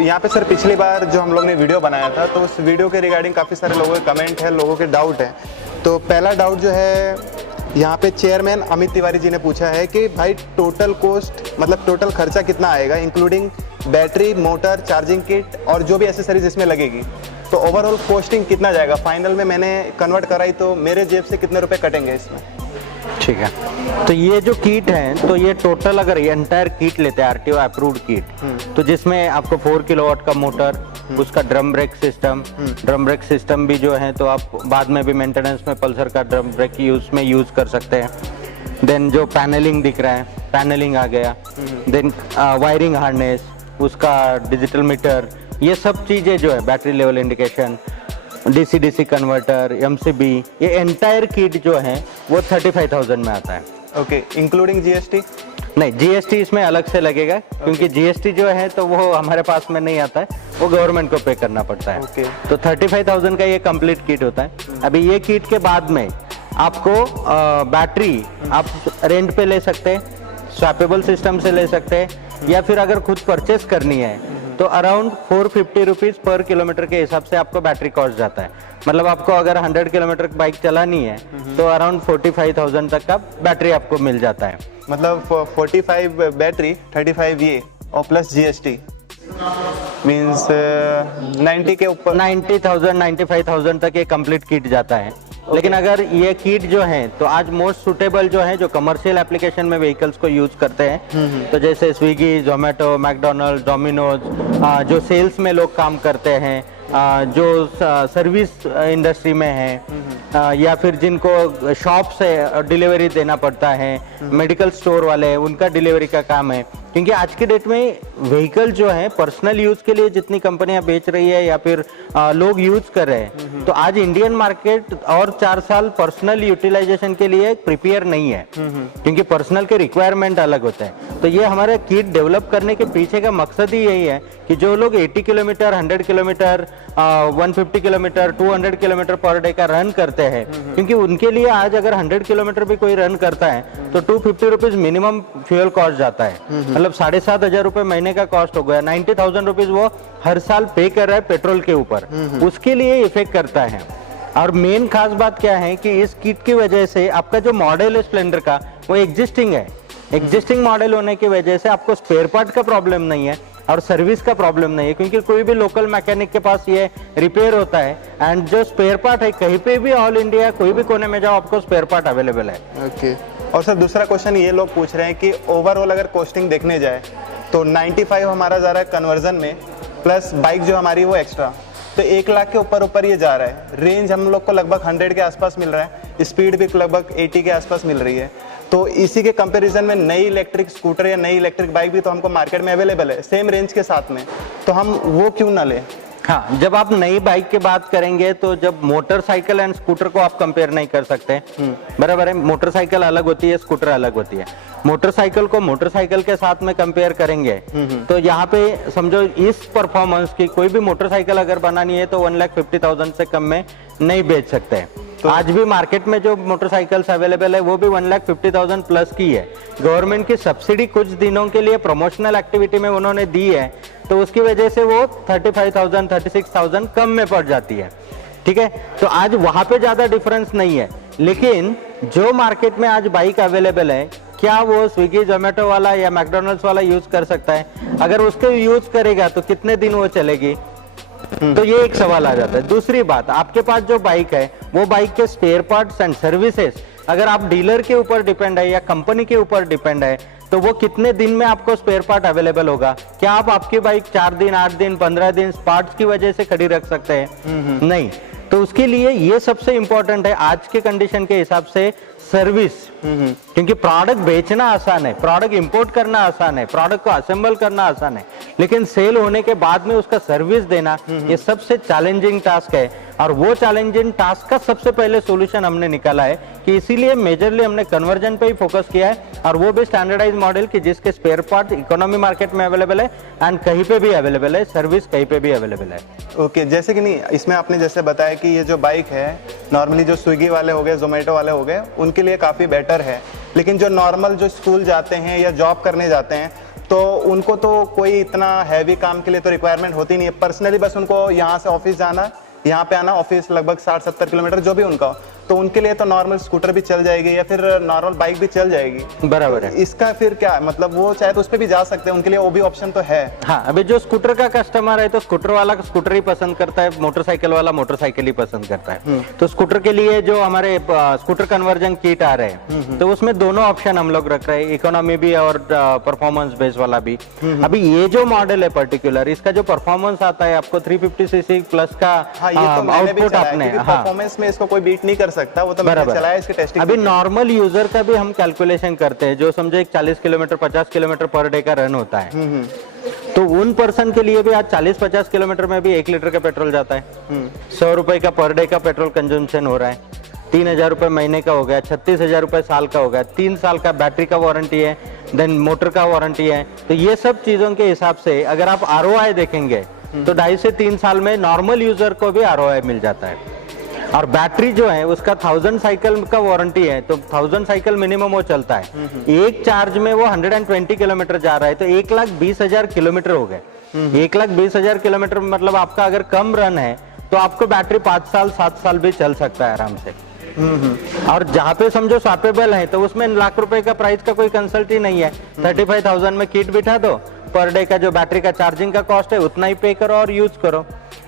यहाँ पे सर पिछली बार जो हम लोग ने वीडियो बनाया था तो उस वीडियो के रिगार्डिंग काफ़ी सारे लोगों के कमेंट है, लोगों के डाउट है। तो पहला डाउट जो है यहाँ पे चेयरमैन अमित तिवारी जी ने पूछा है कि भाई टोटल कॉस्ट मतलब टोटल खर्चा कितना आएगा including battery, motor, charging kit और जो भी एसेसरीज इसमें लगेगी, तो ओवरऑल कॉस्टिंग कितना जाएगा। फाइनल में मैंने कन्वर्ट कराई तो मेरे जेब से कितने रुपए कटेंगे इसमें। ठीक है, तो ये जो किट है तो ये टोटल अगर एंटायर किट लेते हैं आरटीओ अप्रूव्ड किट, तो जिसमें आपको 4 किलोवाट का मोटर, उसका ड्रम ब्रेक सिस्टम भी जो है तो आप बाद में भी मेंटेनेंस में पल्सर का ड्रम ब्रेक यूज कर सकते हैं। देन जो पैनलिंग दिख रहा है, पैनलिंग आ गया। देन वायरिंग हार्नेस, उसका डिजिटल मीटर, ये सब चीज़ें जो है, battery level indication, DC converter, MCB, ये एंटायर किट जो है वो 35,000 में आता है। Okay, including GST? नहीं, जीएसटी इसमें अलग से लगेगा क्योंकि जीएसटी जो है तो वो हमारे पास में नहीं आता है, वो गवर्नमेंट को पे करना पड़ता है। तो 35,000 का ये कंप्लीट किट होता है। अभी ये किट के बाद में आपको बैटरी आप रेंट पे ले सकते हैं, स्वैपेबल सिस्टम से ले सकते हैं, या फिर अगर खुद परचेस करनी है तो अराउंड 450 रुपीज़ पर किलोमीटर के हिसाब से आपको बैटरी कॉस्ट जाता है। मतलब आपको अगर 100 किलोमीटर बाइक चलानी है तो अराउंड 45,000 तक का बैटरी आपको मिल जाता है। मतलब 45 बैटरी, 35 ये और प्लस जीएसटी मींस 90 के ऊपर 90,000 95,000 तक ये कंप्लीट किट जाता है। लेकिन अगर ये किट जो है तो आज मोस्ट सुटेबल जो है, जो कमर्शियल एप्लीकेशन में व्हीकल्स को यूज करते हैं, तो जैसे स्विगी, जोमेटो, मैकडोनल्ड, डोमिनोज, जो सेल्स में लोग काम करते हैं, जो सर्विस इंडस्ट्री में है, या फिर जिनको शॉप से डिलीवरी देना पड़ता है, मेडिकल स्टोर वाले, उनका डिलीवरी का काम है। क्योंकि आज के डेट में व्हीकल जो है पर्सनल यूज के लिए जितनी कंपनियां बेच रही है या फिर लोग यूज कर रहे हैं, तो आज इंडियन मार्केट और 4 साल पर्सनल यूटिलाइजेशन के लिए प्रिपेयर नहीं है, क्योंकि पर्सनल के रिक्वायरमेंट अलग होते हैं। तो ये हमारे किट डेवलप करने के पीछे का मकसद ही यही है कि जो लोग 80 kilometre, 100 kilometre, 150 kilometre, 200 kilometre per day का रन करते हैं, क्योंकि उनके लिए आज अगर 100 किलोमीटर भी कोई रन करता है तो 250 रुपीज मिनिमम फ्यूल कॉस्ट जाता है। मतलब 7,500 रुपए महीने का कॉस्ट हो गया। 90,000 रुपीज वो हर साल पे कर रहा है पेट्रोल के ऊपर, उसके लिए इफेक्ट करता है। और मेन खास बात क्या है कि इस किट की वजह से आपका जो मॉडल है स्प्लेंडर का वो एग्जिस्टिंग है। एग्जिस्टिंग मॉडल होने की वजह से आपको स्पेयर पार्ट का प्रॉब्लम नहीं है और सर्विस का प्रॉब्लम नहीं है, क्योंकि कोई भी लोकल मैकेनिक के पास ये रिपेयर होता है। एंड जो स्पेयर पार्ट है कहीं पे भी ऑल इंडिया कोई भी कोने में जाओ आपको स्पेयर पार्ट अवेलेबल है। ओके। और सर दूसरा क्वेश्चन ये लोग पूछ रहे हैं कि ओवरऑल अगर कॉस्टिंग देखने जाए तो 95 हमारा जा रहा है कन्वर्जन में, प्लस बाइक जो हमारी वो एक्स्ट्रा, तो 1 लाख के ऊपर ये जा रहा है। रेंज हम लोग को लगभग 100 के आसपास मिल रहा है, स्पीड भी लगभग 80 के आसपास मिल रही है। तो इसी के कंपैरिजन में नई इलेक्ट्रिक स्कूटर या नई इलेक्ट्रिक बाइक भी तो हमको मार्केट में अवेलेबल है सेम रेंज के साथ में, तो हम वो क्यों ना लें। हाँ, जब आप नई बाइक की बात करेंगे तो जब मोटरसाइकिल एंड स्कूटर को आप कंपेयर नहीं कर सकते, बराबर है। मोटरसाइकिल अलग होती है, स्कूटर अलग होती है। मोटरसाइकिल को मोटरसाइकिल के साथ में कंपेयर करेंगे तो यहाँ पे समझो इस परफॉर्मेंस की कोई भी मोटरसाइकिल अगर बनानी है तो 1,50,000 से कम में नहीं बेच सकते। तो आज भी मार्केट में जो मोटरसाइकिल्स अवेलेबल है वो भी 1,50,000 प्लस की है। गवर्नमेंट की सब्सिडी कुछ दिनों के लिए प्रमोशनल एक्टिविटी में उन्होंने दी है, तो उसकी वजह से वो 35,000 36,000 कम में पड़ जाती है। ठीक है, तो आज वहां पे ज्यादा डिफरेंस नहीं है। लेकिन जो मार्केट में आज बाइक अवेलेबल है, क्या वो स्विगी, जोमेटो वाला या मैकडोनल्ड्स वाला यूज कर सकता है? अगर उसके यूज करेगा तो कितने दिन वो चलेगी? तो ये एक सवाल आ जाता है। दूसरी बात, आपके पास जो बाइक है वो बाइक के स्पेयर पार्ट्स एंड सर्विसेज अगर आप डीलर के ऊपर डिपेंड है या कंपनी के ऊपर डिपेंड है तो वो कितने दिन में आपको स्पेयर पार्ट अवेलेबल होगा? क्या आप आपकी बाइक 4 दिन, 8 दिन, 15 दिन पार्ट्स की वजह से खड़ी रख सकते हैं? नहीं। तो उसके लिए ये सबसे इंपॉर्टेंट है आज के कंडीशन के हिसाब से सर्विस, क्योंकि प्रोडक्ट बेचना आसान है, प्रोडक्ट इंपोर्ट करना आसान है, प्रोडक्ट को असेंबल करना आसान है, लेकिन सेल होने के बाद में उसका सर्विस देना ये सबसे चैलेंजिंग टास्क है। और वो चैलेंजिंग टास्क का सबसे पहले सॉल्यूशन हमने निकाला है कि इसीलिए मेजरली हमने कन्वर्जन पे ही फोकस किया है, और वो भी स्टैंडर्डाइज मॉडल की जिसके स्पेयर पार्ट इकोनॉमी मार्केट में अवेलेबल है एंड कहीं पे भी अवेलेबल है, सर्विस कहीं पे भी अवेलेबल है। ओके, जैसे कि नहीं इसमें आपने जैसे बताया कि ये जो बाइक है नॉर्मली जो स्विगी वाले हो गए, जोमेटो वाले हो गए, उनके लिए काफ़ी बेटर है, लेकिन जो नॉर्मल जो स्कूल जाते हैं या जॉब करने जाते हैं तो उनको तो कोई इतना हैवी काम के लिए तो रिक्वायरमेंट होती नहीं है। पर्सनली बस उनको यहाँ से ऑफिस जाना, यहाँ पे आना, ऑफिस लगभग 60-70 किलोमीटर जो भी उनका हो, तो उनके लिए तो नॉर्मल स्कूटर भी चल जाएगी या फिर नॉर्मल बाइक भी चल जाएगी। बराबर है। तो इसका फिर क्या मतलब, वो चाहे तो उस पर भी जा सकते हैं, उनके लिए वो भी ऑप्शन तो है। हाँ, अभी जो स्कूटर का कस्टमर है तो स्कूटर वाला स्कूटर ही पसंद करता है, मोटरसाइकिल वाला मोटरसाइकिल ही पसंद करता है। तो स्कूटर के लिए जो हमारे स्कूटर कन्वर्जन किट आ रहे हैं, तो उसमें दोनों ऑप्शन हम लोग रख रहे हैं, इकोनॉमी भी और परफॉर्मेंस बेस वाला भी। अभी ये जो मॉडल है पर्टिकुलर, इसका जो परफॉर्मेंस आता है आपको 350 सीसी प्लस का आउटपुट आपने, परफॉर्मेंस में इसको कोई बीट नहीं कर सकता, वो तो मैंने चलाया, इसकी टेस्टिंग। अभी नॉर्मल यूजर का भी हम कैलकुलेशन करते हैं, जो समझो एक 40 किलोमीटर 50 किलोमीटर पर डे का रन होता है, तो उन पर्सन के लिए भी आज 40-50 किलोमीटर में भी 1 लीटर का पेट्रोल जाता है। 100 रुपए का पर डे का पेट्रोल कंजम्पशन हो रहा है, 3,000 रुपए महीने का हो गया, 36,000 रुपए साल का हो गया, 3 साल का बैटरी का वारंटी है, देन मोटर का वारंटी है। तो ये सब चीजों के हिसाब से अगर आप ROI देखेंगे तो 2.5 से 3 साल में नॉर्मल यूजर को भी ROI मिल जाता है। और बैटरी जो है उसका 1000 साइकिल का वारंटी है, तो 1000 साइकिल मिनिमम वो चलता है। एक चार्ज में वो 120 किलोमीटर जा रहा है, तो 1,20,000 किलोमीटर हो गए। 1,20,000 किलोमीटर मतलब आपका अगर कम रन है तो आपको बैटरी 5 साल 7 साल भी चल सकता है आराम से। और जहाँ पे समझो स्वैपेबल है तो उसमें लाख रुपए का प्राइस का कोई कंसल्ट ही नहीं है। 35,000 में किट बिठा दो, पर डे का जो बैटरी का चार्जिंग का कॉस्ट है उतना ही पे करो और यूज करो।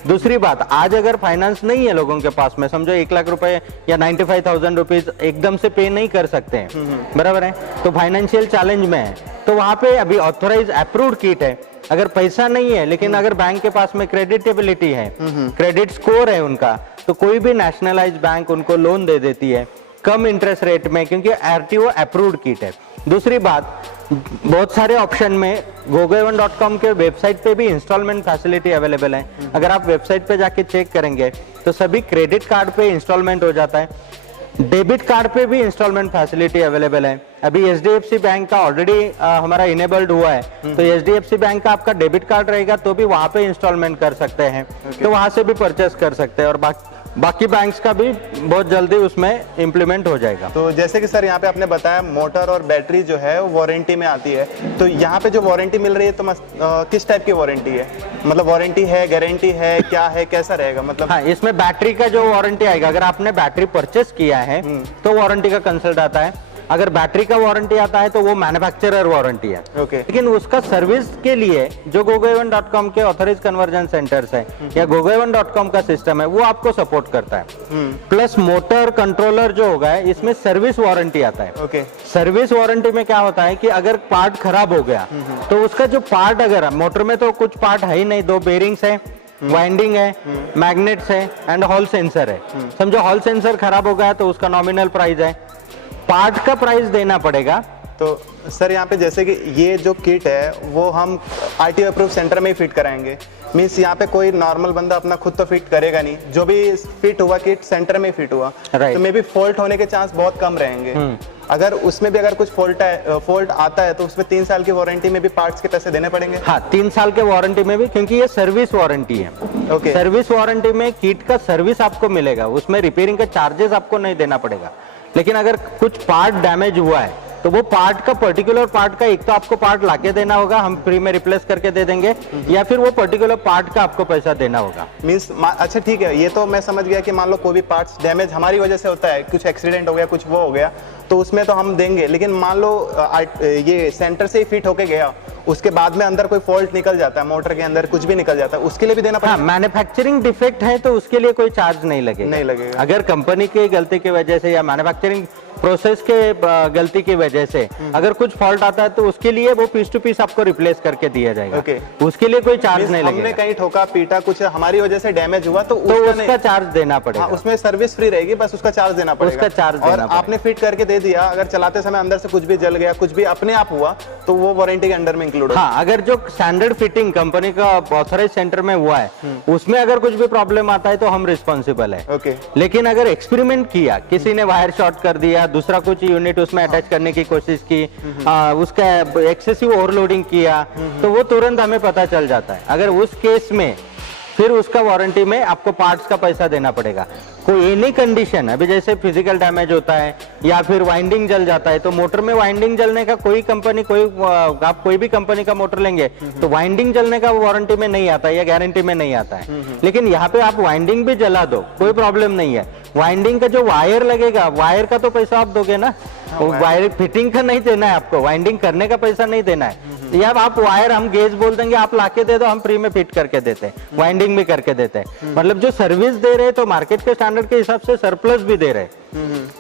दूसरी बात, आज अगर फाइनेंस नहीं है लोगों के पास में, समझो 1 लाख रुपए या 95,000 रुपीज एकदम से पे नहीं कर सकते हैं, बराबर है, तो फाइनेंशियल चैलेंज में है, तो वहां पे अभी ऑथोराइज अप्रूव्ड किट है। अगर पैसा नहीं है लेकिन अगर बैंक के पास में क्रेडिटेबिलिटी है, क्रेडिट स्कोर है उनका, तो कोई भी नेशनलाइज बैंक उनको लोन दे देती है कम इंटरेस्ट रेट में, क्योंकि RTO अप्रूव्ड किट है। दूसरी बात, बहुत सारे ऑप्शन में gogoevan.com के वेबसाइट पे भी इंस्टॉलमेंट फैसिलिटी अवेलेबल है। अगर आप वेबसाइट पे जाके चेक करेंगे तो सभी क्रेडिट कार्ड पे इंस्टॉलमेंट हो जाता है, डेबिट कार्ड पे भी इंस्टॉलमेंट फैसिलिटी अवेलेबल है। अभी HDFC बैंक का ऑलरेडी हमारा इनेबल्ड हुआ है, तो HDFC बैंक का आपका डेबिट कार्ड रहेगा तो भी वहां पे इंस्टॉलमेंट कर सकते हैं, तो वहां से भी परचेस कर सकते हैं। और बाकी बैंक्स का भी बहुत जल्दी उसमें इम्प्लीमेंट हो जाएगा। तो जैसे कि सर यहाँ पे आपने बताया मोटर और बैटरी जो है वो वारंटी में आती है, तो यहाँ पे जो वारंटी मिल रही है तो किस टाइप की वारंटी है, मतलब वारंटी है, गारंटी है, क्या है, कैसा रहेगा मतलब? हाँ, इसमें बैटरी का जो वारंटी आएगा, अगर आपने बैटरी परचेस किया है तो वारंटी का कंसल्ट आता है। अगर बैटरी का वारंटी आता है तो वो मैन्युफैक्चरर वारंटी है। लेकिन उसका सर्विस के लिए जो gogoevan.com के ऑथराइज कन्वर्जन सेंटर्स है या gogoevan.com का सिस्टम है वो आपको सपोर्ट करता है। प्लस मोटर कंट्रोलर जो होगा इसमें सर्विस वारंटी आता है। सर्विस वारंटी में क्या होता है कि अगर पार्ट खराब हो गया तो उसका जो पार्ट, अगर मोटर में तो कुछ पार्ट है ही नहीं, 2 बेरिंग्स है, वाइंडिंग है, मैग्नेट्स है एंड हॉल सेंसर है। समझो हॉल सेंसर खराब हो गया तो उसका नॉमिनल प्राइस है, पार्ट का प्राइस देना पड़ेगा। तो सर यहाँ पे जैसे कि ये जो किट है वो हम RTO अप्रूव सेंटर में ही फिट कराएंगे, मीन्स यहाँ पे कोई नॉर्मल बंदा अपना खुद तो फिट करेगा नहीं, जो भी फिट हुआ किट सेंटर में फिट हुआ, तो मे बी फॉल्ट होने के चांस बहुत कम रहेंगे। अगर उसमें भी अगर कुछ फॉल्ट आता है तो उसमें 3 साल की वारंटी में भी पार्ट्स के पैसे देने पड़ेंगे? हाँ, 3 साल के वारंटी में भी, क्योंकि ये सर्विस वारंटी है। सर्विस वारंटी में किट का सर्विस आपको मिलेगा, उसमें रिपेयरिंग का चार्जेस आपको नहीं देना पड़ेगा। लेकिन अगर कुछ पार्ट डैमेज हुआ है तो वो पार्ट का, पर्टिकुलर पार्ट का, एक तो आपको पार्ट लाके देना होगा, हम फ्री में रिप्लेस करके दे देंगे, या फिर वो पर्टिकुलर पार्ट का आपको पैसा देना होगा। मींस अच्छा ठीक है, ये तो मैं समझ गया कि मान लो कोई भी पार्ट्स डैमेज हमारी वजह से होता है, कुछ एक्सीडेंट हो गया, कुछ वो हो गया, तो उसमें तो हम देंगे। लेकिन मान लो ये सेंटर से ही फिट होके गया, उसके बाद में अंदर कोई फॉल्ट निकल जाता है, मोटर के अंदर कुछ भी निकल जाता है, उसके लिए भी देना पड़ेगा? हाँ, मैन्युफैक्चरिंग डिफेक्ट है तो उसके लिए कोई चार्ज नहीं लगेगा। अगर कंपनी की गलती की वजह से या मैन्युफैक्चरिंग प्रोसेस के गलती की वजह से अगर कुछ फॉल्ट आता है तो उसके लिए वो पीस टू पीस आपको रिप्लेस करके दिया जाएगा। उसके लिए कोई चार्ज नहीं लगेगा। हमने कहीं ठोका पीटा, कुछ हमारी वजह से डैमेज हुआ तो उसका चार्ज देना पड़ेगा। उसमें सर्विस फ्री रहेगी, बस उसका चार्ज देना पड़ेगा। और आपने फिट करके दे दिया, अगर चलाते समय अंदर से कुछ भी जल गया, कुछ भी अपने आप हुआ, तो वो वारंटी के अंडर में इंक्लूड हाँ, अगर जो स्टैंडर्ड फिटिंग कंपनी का ऑथराइज सेंटर में हुआ है उसमें अगर कुछ भी प्रॉब्लम आता है तो हम रिस्पॉन्सिबल है। लेकिन अगर एक्सपेरिमेंट किया, किसी ने वायर शॉर्ट कर दिया, दूसरा कुछ यूनिट उसमें अटैच करने की कोशिश की, उसका एक्सेसिव ओवरलोडिंग किया, तो वो तुरंत हमें पता चल जाता है। अगर उस केस में फिर उसका वारंटी में आपको पार्ट्स का पैसा देना पड़ेगा। कोई एनी कंडीशन, अभी जैसे फिजिकल डैमेज होता है या फिर वाइंडिंग जल जाता है, तो मोटर में वाइंडिंग जलने का कोई कंपनी, आप कोई भी कंपनी का मोटर लेंगे तो वाइंडिंग जलने का वारंटी में नहीं आता है या गारंटी में नहीं आता है। लेकिन यहाँ पे आप वाइंडिंग भी जला दो, कोई प्रॉब्लम नहीं है। वाइंडिंग का जो वायर लगेगा, वायर का तो पैसा आप दोगे ना, वायर फिटिंग का नहीं देना है आपको, वाइंडिंग करने का पैसा नहीं देना है। या आप वायर, हम गेज बोल देंगे आप लाके दे दो, हम फ्री में फिट करके देते हैं, वाइंडिंग भी करके देते हैं। मतलब जो सर्विस दे रहे हैं तो मार्केट के स्टैंडर्ड के हिसाब से सरप्लस भी दे रहे हैं।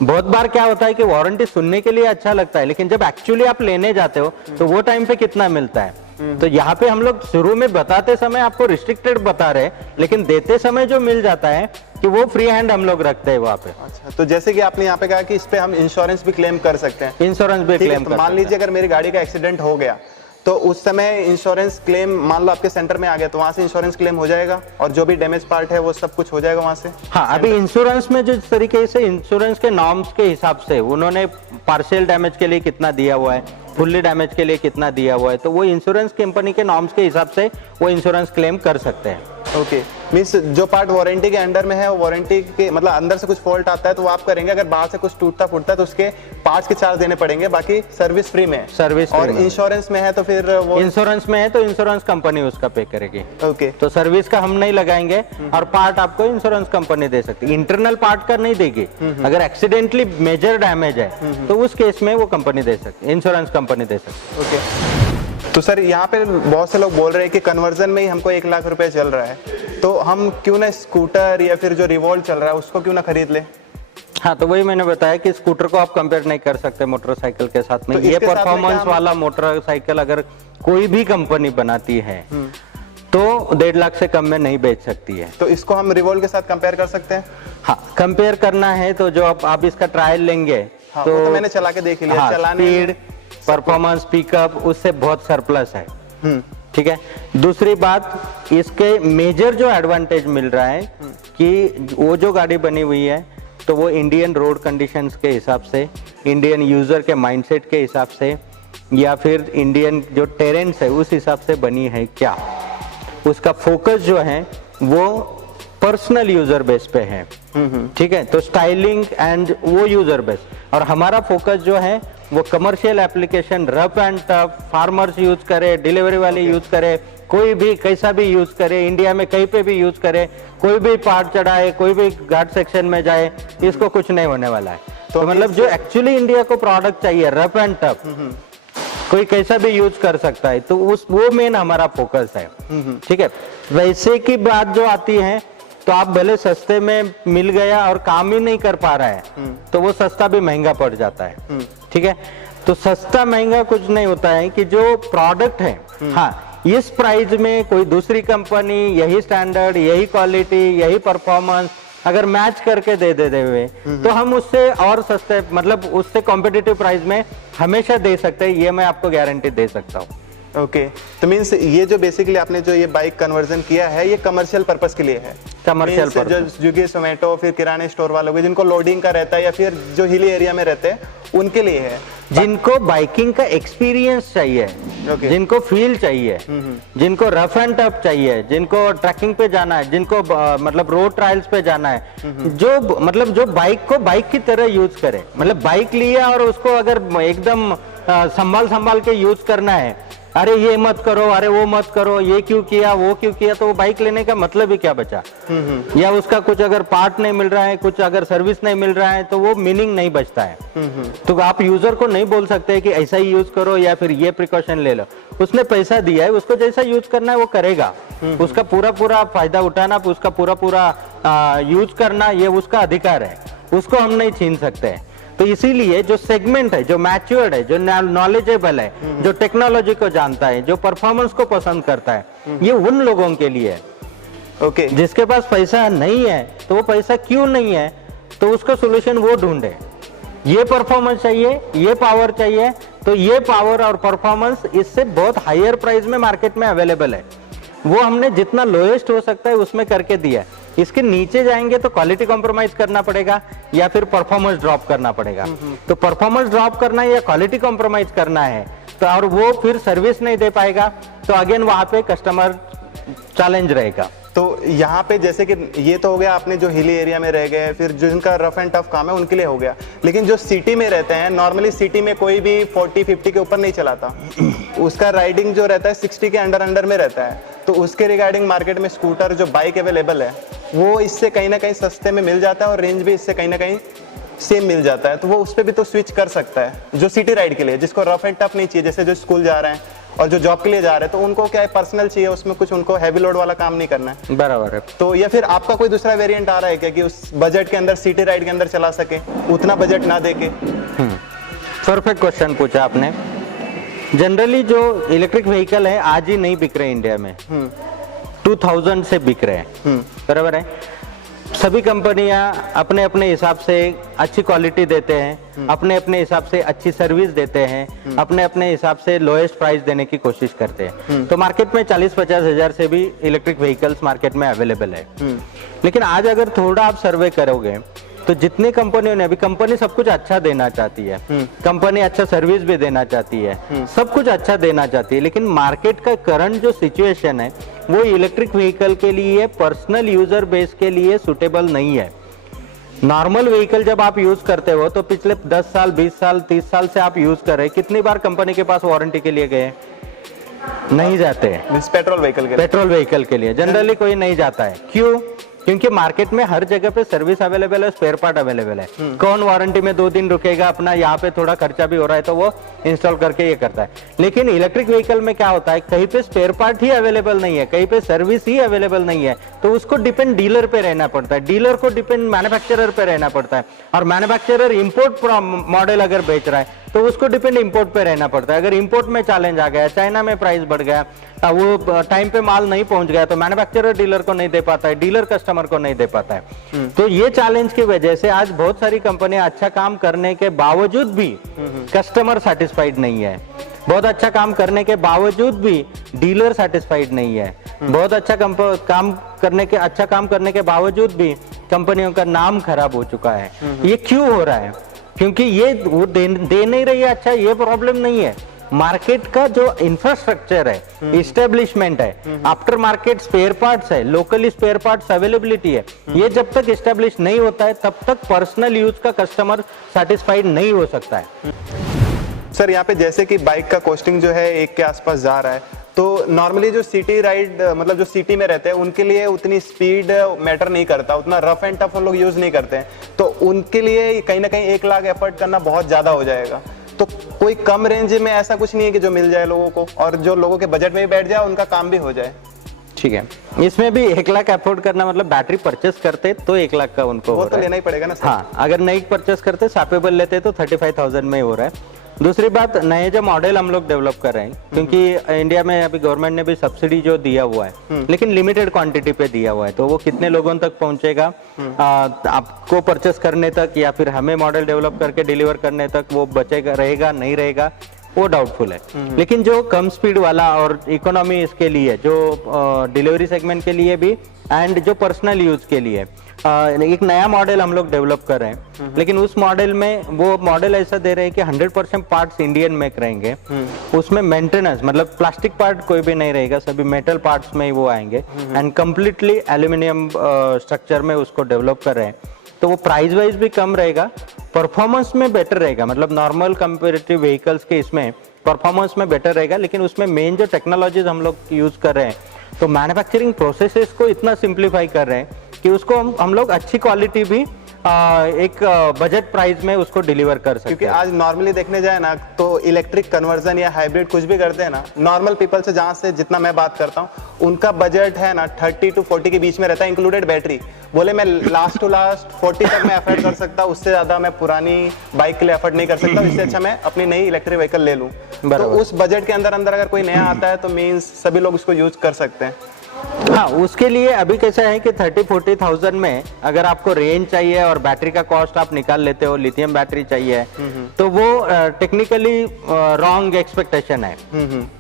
बहुत बार क्या होता है कि वारंटी सुनने के लिए अच्छा लगता है, लेकिन जब एक्चुअली आप लेने जाते हो तो वो टाइम पे कितना मिलता है। तो यहाँ पे हम लोग शुरू में बताते समय आपको रिस्ट्रिक्टेड बता रहे, लेकिन देते समय जो मिल जाता है कि वो फ्री हैंड हम लोग रखते हैं वहाँ पे। अच्छा, तो जैसे कि आपने यहाँ पे कहा कि इस पे हम इंश्योरेंस भी क्लेम कर सकते हैं। इंश्योरेंस भी क्लेम कर, मान लीजिए अगर मेरी गाड़ी का एक्सीडेंट हो गया तो उस समय इंश्योरेंस क्लेम, मान लो आपके सेंटर में आ गया तो वहां से इंश्योरेंस क्लेम हो जाएगा और जो भी डैमेज पार्ट है वो सब कुछ हो जाएगा वहां से। हाँ, अभी इंश्योरेंस में जिस तरीके से इंश्योरेंस के नॉर्म्स के हिसाब से उन्होंने पार्शियल डैमेज के लिए कितना दिया हुआ है, फुल्ली डैमेज के लिए कितना दिया हुआ है, तो वो इंश्योरेंस कंपनी के नॉर्म्स के हिसाब से वो इंश्योरेंस क्लेम कर सकते हैं। ओके, मींस जो पार्ट वारंटी के अंडर में है, वो वारंटी के मतलब अंदर से कुछ फॉल्ट आता है तो वो आप करेंगे, अगर बाहर से कुछ टूटता फूटता है तो उसके पार्ट्स के चार्ज देने पड़ेंगे, बाकी सर्विस फ्री में है। सर्विस और इंश्योरेंस में है तो फिर वो इंश्योरेंस में है तो इंश्योरेंस कंपनी उसका पे करेगी। ओके, तो सर्विस का हम नहीं लगाएंगे और पार्ट आपको इंश्योरेंस कंपनी दे सकती है, इंटरनल पार्ट का नहीं देगी। अगर एक्सीडेंटली मेजर डैमेज है तो उस केस में वो कंपनी दे सकती है, इंश्योरेंस कंपनी दे सकती है। ओके। तो सर यहाँ पे बहुत से लोग बोल रहे हैं कि कन्वर्जन में ही हमको 1 लाख रुपए चल रहा है, तो हम क्यों ना स्कूटर या फिर जो रिवॉल्व चल रहा है उसको क्यों ना खरीद ले। हाँ, तो वही मैंने बताया कि स्कूटर को आप कंपेयर नहीं कर सकते मोटरसाइकिल के साथ में। तो ये इसके साथ में परफॉर्मेंस वाला मोटरसाइकिल अगर कोई भी कंपनी बनाती है तो 1.5 लाख से कम में नहीं बेच सकती है। तो इसको हम रिवॉल्व के साथ कंपेयर कर सकते हैं। हाँ, कंपेयर करना है तो जो आप इसका ट्रायल लेंगे हाँ, तो मैंने चला के देख लिया। हाँ, चलाने स्पीड, परफॉर्मेंस, पिकअप उससे बहुत सरप्लस है। ठीक है। दूसरी बात, इसके मेजर जो एडवांटेज मिल रहा है कि वो जो गाड़ी बनी हुई है तो वो इंडियन रोड कंडीशंस के हिसाब से, इंडियन यूजर के माइंडसेट के हिसाब से, या फिर इंडियन जो टेरेंट्स है उस हिसाब से बनी है क्या। उसका फोकस जो है वो पर्सनल यूजर बेस पे है। ठीक है, तो स्टाइलिंग एंड वो यूजर बेस, और हमारा फोकस जो है वो commercial application, rough and tough, farmers use करे, डिलीवरी वाले यूज करे, कोई भी कैसा भी यूज करे, इंडिया में कहीं पे भी यूज करे, कोई भी पार्ट चढ़ाए, कोई भी घाट सेक्शन में जाए, इसको कुछ नहीं होने वाला है। तो मतलब जो एक्चुअली इंडिया को प्रोडक्ट चाहिए रफ एंड टफ, कोई कैसा भी यूज कर सकता है, तो वो मेन हमारा फोकस है। ठीक है। वैसे की बात जो आती है तो आप भले सस्ते में मिल गया और काम ही नहीं कर पा रहा है तो वो सस्ता भी महंगा पड़ जाता है। ठीक है, तो सस्ता महंगा कुछ नहीं होता है कि जो प्रोडक्ट है, हाँ, इस प्राइस में कोई दूसरी कंपनी यही स्टैंडर्ड, यही क्वालिटी, यही परफॉर्मेंस अगर मैच करके दे हुए तो हम उससे और सस्ते, मतलब उससे कॉम्पिटिटिव प्राइस में हमेशा दे सकते हैं, ये मैं आपको गारंटी दे सकता हूँ। ओके, तो मीन्स ये जो बेसिकली आपने जो ये बाइक कन्वर्जन किया है ये कमर्शियल पर्पस के लिए है। कमर्शियल जो स्विगी, जोमेटो, फिर किराने स्टोर वालों के जिनको लोडिंग का रहता है या फिर जो हिली एरिया में रहते हैं उनके लिए है, जिनको बाइकिंग का एक्सपीरियंस चाहिए, जिनको फील चाहिए, जिनको रफ एंड टफ चाहिए, जिनको ट्रैकिंग पे जाना है, जिनको मतलब रोड ट्रायल्स पे जाना है, जो मतलब जो बाइक को बाइक की तरह यूज करे, मतलब बाइक लिया और उसको अगर एकदम संभाल के यूज करना है, अरे ये मत करो, अरे वो मत करो, ये क्यों किया, वो क्यों किया, तो वो बाइक लेने का मतलब ही क्या बचा। या उसका कुछ अगर पार्ट नहीं मिल रहा है, कुछ अगर सर्विस नहीं मिल रहा है तो वो मीनिंग नहीं बचता है। तो आप यूजर को नहीं बोल सकते कि ऐसा ही यूज करो या फिर ये प्रिकॉशन ले लो। उसने पैसा दिया है, उसको जैसा यूज करना है वो करेगा, उसका पूरा फायदा उठाना, उसका पूरा यूज करना ये उसका अधिकार है, उसको हम नहीं छीन सकते। तो इसीलिए जो सेगमेंट है, जो मैच्योर्ड है, जो नॉलेजेबल है, जो टेक्नोलॉजी को जानता है, जो परफॉर्मेंस को पसंद करता है, ये उन लोगों के लिए है। ओके, जिसके पास पैसा नहीं है तो वो पैसा क्यों नहीं है, तो उसका सोल्यूशन वो ढूंढे। ये परफॉर्मेंस चाहिए, ये पावर चाहिए, तो ये पावर और परफॉर्मेंस इससे बहुत हायर प्राइस में मार्केट में अवेलेबल है। वो हमने जितना लोएस्ट हो सकता है उसमें करके दिया है। इसके नीचे जाएंगे तो क्वालिटी कॉम्प्रोमाइज करना पड़ेगा या फिर परफॉर्मेंस ड्रॉप करना पड़ेगा। तो परफॉर्मेंस ड्रॉप करना है या क्वालिटी कॉम्प्रोमाइज करना है, तो और वो फिर सर्विस नहीं दे पाएगा, तो अगेन वहां पे कस्टमर चैलेंज रहेगा। तो यहाँ पे जैसे कि ये तो हो गया आपने जो हिली एरिया में रह गए, फिर जिनका रफ एंड टफ काम है उनके लिए हो गया। लेकिन जो सिटी में रहते हैं, नॉर्मली सिटी में कोई भी 40-50 के ऊपर नहीं चलाता, उसका राइडिंग जो रहता है 60 के अंडर में रहता है। तो उसके रिगार्डिंग मार्केट में स्कूटर जो बाइक अवेलेबल है वो इससे कहीं ना कहीं सस्ते में मिल जाता है और रेंज भी इससे कहीं ना कहीं सेम मिल जाता है। तो वो उस पर भी तो स्विच कर सकता है जो सिटी राइड के लिए, जिसको रफ एंड टफ नहीं चाहिए, जैसे जो स्कूल जा रहे हैं और जो जॉब के लिए जा रहे हैं, तो उनको क्या है, पर्सनल चाहिए, उसमें कुछ उनको हैवी लोड वाला काम नहीं करना है। बराबर है। तो या फिर आपका कोई दूसरा वेरिएंट आ रहा है क्या कि उस बजट के अंदर सिटी राइड के अंदर चला सके, उतना बजट ना देके? परफेक्ट क्वेश्चन पूछा आपने। जनरली जो इलेक्ट्रिक व्हीकल है आज ही नहीं बिक रहे इंडिया में, 2000 से बिक रहे हैं, बराबर है। सभी कंपनियां अपने अपने हिसाब से अच्छी क्वालिटी देते हैं, अपने अपने हिसाब से अच्छी सर्विस देते हैं, अपने अपने हिसाब से लोएस्ट प्राइस देने की कोशिश करते हैं। तो मार्केट में 40-50 हजार से भी इलेक्ट्रिक व्हीकल्स मार्केट में अवेलेबल है। लेकिन आज अगर थोड़ा आप सर्वे करोगे तो जितने कंपनियों ने, अभी कंपनी सब कुछ अच्छा देना चाहती है, कंपनी अच्छा सर्विस भी देना चाहती है, सब कुछ अच्छा देना चाहती है, लेकिन मार्केट का करंट जो सिचुएशन है वो इलेक्ट्रिक व्हीकल के लिए, पर्सनल यूजर बेस के लिए सुटेबल नहीं है। नॉर्मल व्हीकल जब आप यूज करते हो तो पिछले 10 साल, 20 साल, 30 साल से आप यूज कर रहे हैं, कितनी बार कंपनी के पास वारंटी के लिए गए? नहीं जाते हैं। पेट्रोल व्हीकल के लिए जनरली कोई नहीं जाता है। क्यों? क्योंकि मार्केट में हर जगह पे सर्विस अवेलेबल है, स्पेयर पार्ट अवेलेबल है। कौन वारंटी में 2 दिन रुकेगा, अपना यहाँ पे थोड़ा खर्चा भी हो रहा है तो वो इंस्टॉल करके ये करता है। लेकिन इलेक्ट्रिक व्हीकल में क्या होता है, कहीं पे स्पेयर पार्ट ही अवेलेबल नहीं है, कहीं पे सर्विस ही अवेलेबल नहीं है, तो उसको डिपेंड डीलर पे रहना पड़ता है, डीलर को डिपेंड मैन्युफैक्चरर पे रहना पड़ता है, और मैन्युफैक्चरर इंपोर्ट मॉडल अगर बेच रहा है तो उसको डिपेंड इंपोर्ट पे रहना पड़ता है। अगर इंपोर्ट में चैलेंज आ गया, चाइना में प्राइस बढ़ गया, वो टाइम पे माल नहीं पहुंच गया, तो मैन्युफैक्चरर डीलर को नहीं दे पाता है, डीलर कस्टमर को नहीं दे पाता है। तो ये चैलेंज की वजह से आज बहुत सारी कंपनियां अच्छा काम करने के बावजूद भी कस्टमर सेटिस्फाइड नहीं है, बहुत अच्छा काम करने के बावजूद भी डीलर सेटिस्फाइड नहीं है, बहुत अच्छा काम करने के बावजूद भी कंपनियों का नाम खराब हो चुका है। ये क्यों हो रहा है? क्योंकि ये वो दे नहीं रही है अच्छा, ये प्रॉब्लम नहीं है। मार्केट का जो इंफ्रास्ट्रक्चर है, इस्टेब्लिशमेंट है, आफ्टर मार्केट स्पेयर पार्ट्स है, लोकली स्पेयर पार्ट्स अवेलेबिलिटी है, ये जब तक इस्टेब्लिश नहीं होता है तब तक पर्सनल यूज का कस्टमर सेटिस्फाइड नहीं हो सकता है। सर यहाँ पे जैसे कि बाइक का कॉस्टिंग जो है 1 के आसपास जा रहा है, तो नॉर्मली जो सिटी राइड, मतलब जो सिटी में रहते हैं उनके लिए उतनी स्पीड मैटर नहीं करता, उतना रफ एंड टफ उन लोग यूज नहीं करते हैं, तो उनके लिए कहीं ना कहीं 1 लाख एफर्ट करना बहुत ज्यादा हो जाएगा। तो कोई कम रेंज में ऐसा कुछ नहीं है कि जो मिल जाए लोगों को और जो लोगों के बजट में भी बैठ जाए, उनका काम भी हो जाए? ठीक है, इसमें भी 1 लाख अफोर्ड करना मतलब बैटरी परचेस करते तो 1 लाख का उनको वो तो लेना ही पड़ेगा ना सर। हाँ, अगर नई परचेस करते, सैपेबल लेते तो 35,000 में हो रहा है। दूसरी बात, नए जो मॉडल हम लोग डेवलप कर रहे हैं, क्योंकि इंडिया में अभी गवर्नमेंट ने भी सब्सिडी जो दिया हुआ है, लेकिन लिमिटेड क्वांटिटी पे दिया हुआ है, तो वो कितने लोगों तक पहुंचेगा आपको परचेस करने तक, या फिर हमें मॉडल डेवलप करके डिलीवर करने तक वो बचेगा, रहेगा नहीं रहेगा, वो डाउटफुल है। लेकिन जो कम स्पीड वाला और इकोनॉमी इसके लिए, जो डिलीवरी सेगमेंट के लिए भी एंड जो पर्सनल यूज के लिए एक नया मॉडल हम लोग डेवलप कर रहे हैं, लेकिन उस मॉडल में वो मॉडल ऐसा दे रहे हैं कि 100% पार्ट्स इंडियन मेक रहेंगे, उसमें मेंटेनेंस मतलब प्लास्टिक पार्ट कोई भी नहीं रहेगा, सभी मेटल पार्ट्स में ही वो आएंगे, एंड कंप्लीटली एल्यूमिनियम स्ट्रक्चर में उसको डेवलप कर रहे हैं। तो वो प्राइस वाइज भी कम रहेगा, परफॉर्मेंस में बेटर रहेगा, मतलब नॉर्मल कंपेरेटिव व्हीकल्स के इसमें परफॉर्मेंस में बेटर रहेगा, लेकिन उसमें मेन जो टेक्नोलॉजीज हम लोग यूज कर रहे हैं, तो मैन्युफैक्चरिंग प्रोसेसेस को इतना सिंप्लीफाई कर रहे हैं कि उसको हम लोग अच्छी क्वालिटी भी एक बजट प्राइस में उसको डिलीवर कर सकते हैं। क्योंकि आज नॉर्मली देखने जाए ना तो इलेक्ट्रिक कन्वर्जन या हाइब्रिड कुछ भी करते हैं ना, नॉर्मल पीपल से जहाँ से जितना मैं बात करता हूँ, उनका बजट है ना 30 to 40 के बीच में रहता है, इंक्लूडेड बैटरी। बोले मैं लास्ट टू लास्ट 40 तक मैं अफोर्ड कर सकता, उससे ज्यादा मैं पुरानी बाइक के लिए अफोर्ड नहीं कर सकता, इससे अच्छा मैं अपनी नई इलेक्ट्रिक व्हीकल ले लूँ। तो उस बजट के अंदर अगर कोई नया आता है तो मीन्स सभी लोग उसको यूज कर सकते हैं। हाँ, उसके लिए अभी कैसा है कि 30-40,000 में अगर आपको रेंज चाहिए और बैटरी का कॉस्ट आप निकाल लेते हो, लिथियम बैटरी चाहिए, तो वो टेक्निकली रॉन्ग एक्सपेक्टेशन है,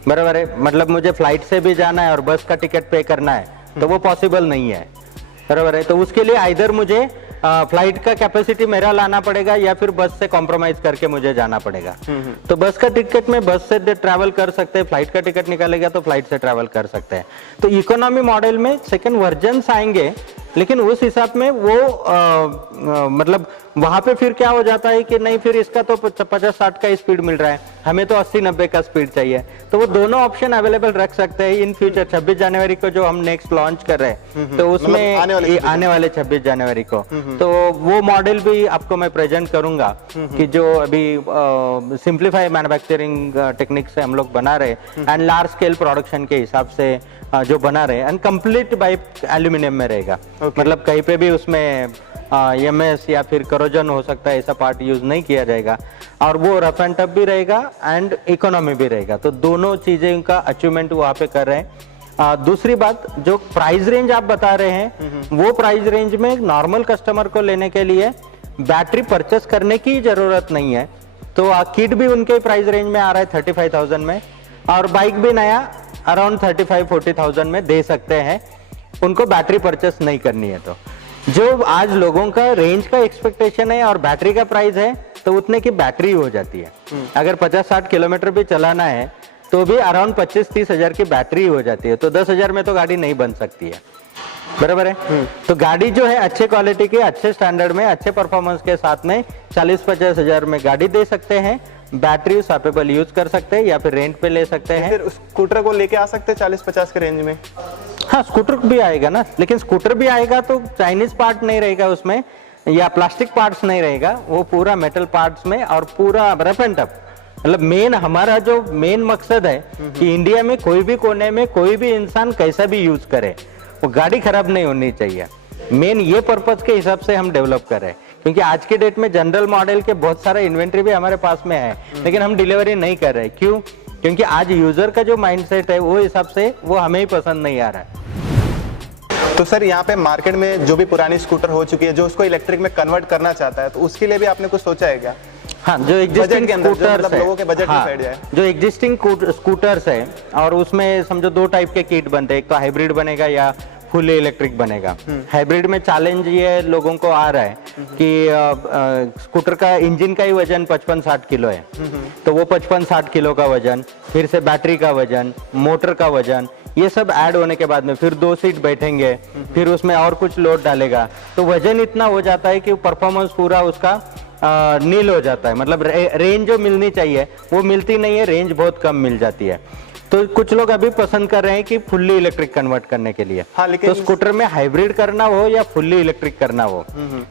बराबर है। मतलब मुझे फ्लाइट से भी जाना है और बस का टिकट पे करना है, तो वो पॉसिबल नहीं है, बराबर है। तो उसके लिए आइदर मुझे फ्लाइट का कैपेसिटी मेरा लाना पड़ेगा या फिर बस से कॉम्प्रोमाइज करके मुझे जाना पड़ेगा। तो बस का टिकट में बस से ट्रैवल कर सकते हैं, फ्लाइट का टिकट निकालेगा तो फ्लाइट से ट्रैवल कर सकते हैं। तो इकोनॉमी मॉडल में सेकंड वर्जन आएंगे, लेकिन उस हिसाब में वो मतलब वहां पे फिर क्या हो जाता है कि नहीं, फिर इसका तो 50-60 का स्पीड मिल रहा है, हमें तो 80-90 का स्पीड चाहिए। तो वो दोनों ऑप्शन अवेलेबल रख सकते हैं इन फ्यूचर। 26 जनवरी को जो हम नेक्स्ट लॉन्च कर रहे हैं, तो उसमें आने वाले 26 जनवरी को तो वो मॉडल भी आपको मैं प्रेजेंट करूंगा कि जो अभी सिंप्लीफाई मैन्युफैक्चरिंग टेक्निक से हम लोग बना रहे एंड लार्ज स्केल प्रोडक्शन के हिसाब से जो बना रहे एंड कंप्लीट बाई एल्यूमिनियम में रहेगा। मतलब कहीं पे भी उसमें एमएस या फिर करोजन हो सकता है ऐसा पार्ट यूज नहीं किया जाएगा, और वो रफ एंड टफ भी रहेगा एंड इकोनॉमी भी रहेगा। तो दोनों चीजें का अचीवमेंट वहां पे कर रहे हैं। दूसरी बात, जो प्राइस रेंज आप बता रहे हैं, वो प्राइस रेंज में नॉर्मल कस्टमर को लेने के लिए बैटरी परचेस करने की जरूरत नहीं है। तो किट भी उनके प्राइस रेंज में आ रहा है 35,000 में, और बाइक भी नया अराउंड 35-40,000 में दे सकते हैं, उनको बैटरी परचेस नहीं करनी है। तो जो आज लोगों का रेंज का एक्सपेक्टेशन है और बैटरी का प्राइस है, तो उतने की बैटरी हो जाती है। अगर 50-60 किलोमीटर भी चलाना है तो भी अराउंड 25-30 हजार की बैटरी हो जाती है। तो 10,000 में तो गाड़ी नहीं बन सकती है, बराबर है। तो गाड़ी जो है अच्छे क्वालिटी की, अच्छे स्टैंडर्ड में, अच्छे परफॉर्मेंस के साथ में 40-50 हजार में गाड़ी दे सकते हैं। बैटरी स्वैपेबल यूज कर सकते हैं या फिर रेंट पे ले सकते हैं। फिर स्कूटर को लेके आ सकते हैं 40-50 के रेंज में। हाँ, स्कूटर भी आएगा ना, लेकिन स्कूटर भी आएगा तो चाइनीज पार्ट नहीं रहेगा उसमें या प्लास्टिक पार्ट्स नहीं रहेगा, वो पूरा मेटल पार्ट्स में और पूरा रफ एंड टफ। मतलब मेन हमारा जो मेन मकसद है कि इंडिया में कोई भी कोने में कोई भी इंसान कैसा भी यूज करे, वो गाड़ी खराब नहीं होनी चाहिए। मेन ये पर्पज के हिसाब से हम डेवलप कर रहे हैं, क्योंकि आज के डेट में जनरल मॉडल के बहुत सारे इन्वेंट्री भी हमारे पास में है, लेकिन हम डिलीवरी नहीं कर रहे। क्यों? क्योंकि आज यूजर का जो माइंडसेट है वो हिसाब से वो हमें ही पसंद नहीं आ रहा है। तो सर, यहाँ पे मार्केट में जो भी पुरानी स्कूटर हो चुकी है, जो उसको इलेक्ट्रिक में कन्वर्ट करना चाहता है, तो उसके लिए भी आपने कुछ सोचा है क्या? हाँ, जो एग्जिस्टिंग स्कूटर्स है, लोगों के बजट में बैठ जाए, जो एग्जिस्टिंग स्कूटर्स है, और उसमें समझो दो टाइप के किट बनते हैं, एक तो हाइब्रिड बनेगा या फुली इलेक्ट्रिक बनेगा। हाइब्रिड में चैलेंज ये लोगों को आ रहा है कि स्कूटर का इंजन का ही वजन 55-60 किलो है, तो वो 55-60 किलो का वजन, फिर से बैटरी का वजन, मोटर का वजन, ये सब ऐड होने के बाद में फिर 2 सीट बैठेंगे, फिर उसमें और कुछ लोड डालेगा, तो वजन इतना हो जाता है कि परफॉर्मेंस पूरा उसका नील हो जाता है। मतलब रेंज जो मिलनी चाहिए वो मिलती नहीं है, रेंज बहुत कम मिल जाती है। तो कुछ लोग अभी पसंद कर रहे हैं कि फुल्ली इलेक्ट्रिक कन्वर्ट करने के लिए। हाँ, लेकिन तो स्कूटर में हाइब्रिड करना हो या फुल्ली इलेक्ट्रिक करना हो,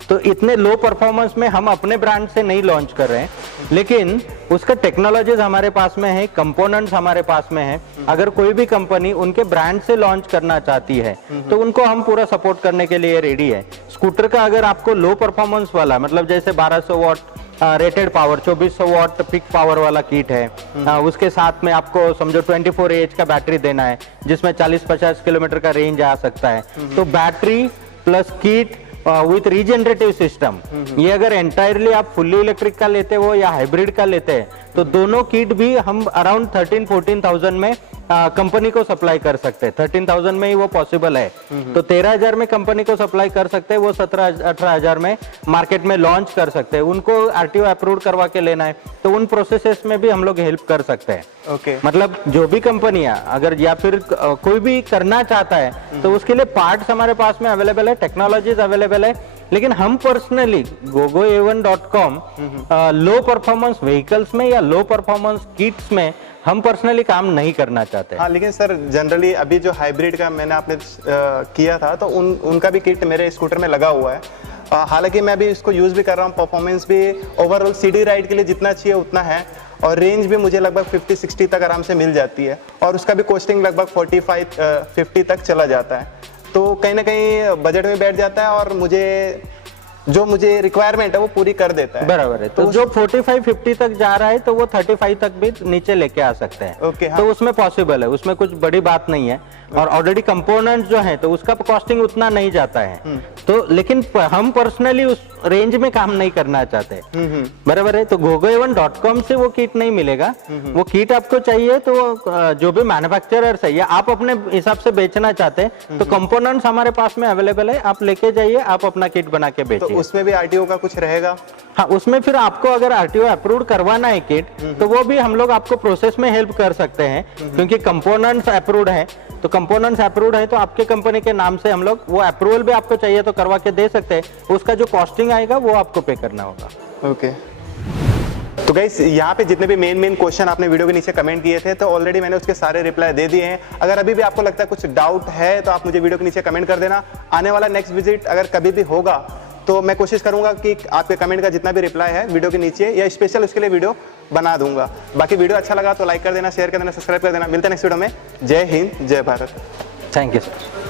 तो इतने लो परफॉर्मेंस में हम अपने ब्रांड से नहीं लॉन्च कर रहे हैं, लेकिन उसका टेक्नोलॉजीज हमारे पास में है, कंपोनेंट्स हमारे पास में है। अगर कोई भी कंपनी उनके ब्रांड से लॉन्च करना चाहती है तो उनको हम पूरा सपोर्ट करने के लिए रेडी है। स्कूटर का अगर आपको लो परफॉर्मेंस वाला, मतलब जैसे 1200 what rated power, 2400 what peak power वाला किट है, उसके साथ में आपको समझो 24 एच का बैटरी देना है जिसमें 40-50 किलोमीटर का रेंज आ सकता है, तो battery plus kit with regenerative system, ये अगर एंटायरली आप फुल्ली इलेक्ट्रिक का लेते हो या हाइब्रिड का लेते हैं, तो दोनों किट भी हम अराउंड 13-14,000 में कंपनी को सप्लाई कर सकते हैं। 13,000 में ही वो पॉसिबल है। तो 13,000 में कंपनी को सप्लाई कर सकते हैं, वो 17-18,000 में मार्केट में लॉन्च कर सकते हैं। उनको आरटीओ अप्रूव करवा के लेना है, तो उन प्रोसेसेस में भी हम लोग हेल्प कर सकते हैं। ओके। मतलब जो भी कंपनियां अगर या फिर कोई भी करना चाहता है तो उसके लिए पार्ट्स हमारे पास में अवेलेबल है, टेक्नोलॉजीज अवेलेबल है, लेकिन हम पर्सनली gogoa1.com लो परफॉर्मेंस व्हीकल्स में या लो परफॉर्मेंस किट्स में हम पर्सनली काम नहीं करना चाहते। हाँ, लेकिन सर जनरली अभी जो हाइब्रिड का मैंने आपने किया था, तो उनका भी किट मेरे स्कूटर में लगा हुआ है। हालांकि मैं अभी इसको यूज़ भी कर रहा हूँ, परफॉर्मेंस भी ओवरऑल सिटी राइड के लिए जितना चाहिए उतना है, और रेंज भी मुझे लगभग 50-60 तक आराम से मिल जाती है, और उसका भी कॉस्टिंग लगभग 45-50 तक चला जाता है। तो कहीं ना कहीं बजट में बैठ जाता है और मुझे रिक्वायरमेंट है वो पूरी कर देता है। बराबर है। तो जो 45-50 तक जा रहा है तो वो 35 तक भी नीचे लेके आ सकते हैं। ओके, हाँ। तो उसमें पॉसिबल है, उसमें कुछ बड़ी बात नहीं है। और ऑलरेडी कंपोनेंट्स जो है तो उसका कॉस्टिंग उतना नहीं जाता है। तो लेकिन हम पर्सनली उस रेंज में काम नहीं करना चाहते, बराबर है। तो gogoevan.com से वो किट नहीं मिलेगा। वो किट आपको चाहिए तो जो भी मैन्युफैक्चरर्स है या आप अपने हिसाब से बेचना चाहते हैं तो कंपोनेंट्स हमारे पास में अवेलेबल है, आप लेके जाइए, आप अपना किट बना के तो बेचिए। उसमें भी आरटीओ का कुछ रहेगा? हाँ, उसमें फिर आपको अगर आरटीओ अप्रूव करवाना है किट तो वो भी हम लोग आपको प्रोसेस में हेल्प कर सकते हैं, क्योंकि कंपोनेंट्स अप्रूव्ड है। तो कंपोनेंट्स अप्रूव्ड है तो आपके कंपनी के नाम से हम लोग वो अप्रूवल भी आपको चाहिए तो करवा के दे सकते हैं। उसका जो कॉस्टिंग आएगा वो आपको पे करना होगा। ओके। तो गाइस यहाँ पे जितने भी मेन क्वेश्चन आपने वीडियो के नीचे कमेंट किए थे तो ऑलरेडी मैंने उसके सारे रिप्लाई दे दिए हैं। अगर अभी भी आपको लगता है कुछ डाउट है तो आप मुझे वीडियो के नीचे कमेंट कर देना। आने वाला नेक्स्ट विजिट अगर कभी भी होगा तो मैं कोशिश करूंगा कि आपके कमेंट का जितना भी रिप्लाई है वीडियो के नीचे या स्पेशल उसके लिए वीडियो बना दूंगा। बाकी वीडियो अच्छा लगा तो लाइक कर देना, शेयर कर देना, सब्सक्राइब कर देना। मिलते हैं नेक्स्ट वीडियो में। जय हिंद, जय भारत। Thank you sir.